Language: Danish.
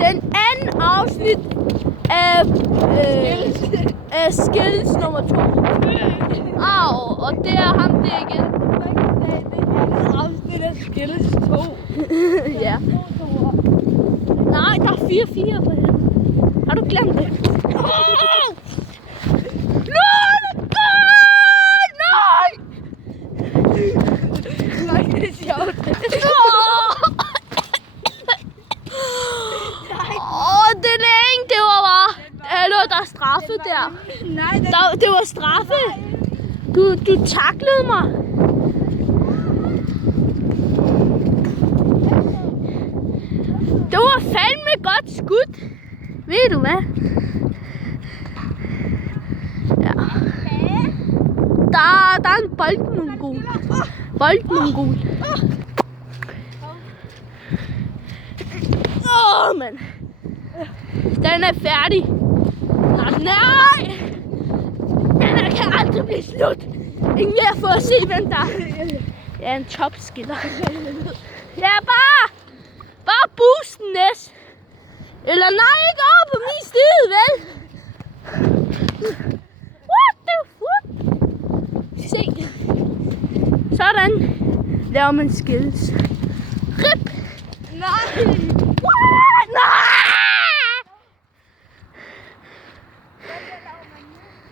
den anden afsnit af Skills nummer 2. Au, og det er ham det igen. Afsnit af Skills 2. Ja. Nej, der er 4 for helvede. Har du glemt det? Nej, det er sjovt. Den ene, det var bare... Hallo, der er straffe der. Nej, Det var straffe. Du taklede mig. Det var fandme godt skudt. Ved du hvad? Ja. Der er en boldmongol. Mand. Den er færdig. Nej! Den her kan aldrig blive slut. Ingen mere for at se, hvem der er en topskiller. Ja, bare boosten næs. Eller nej, ikke over på min side, vel? What the fuck? Se. Sådan laver man skills. Rip. nej.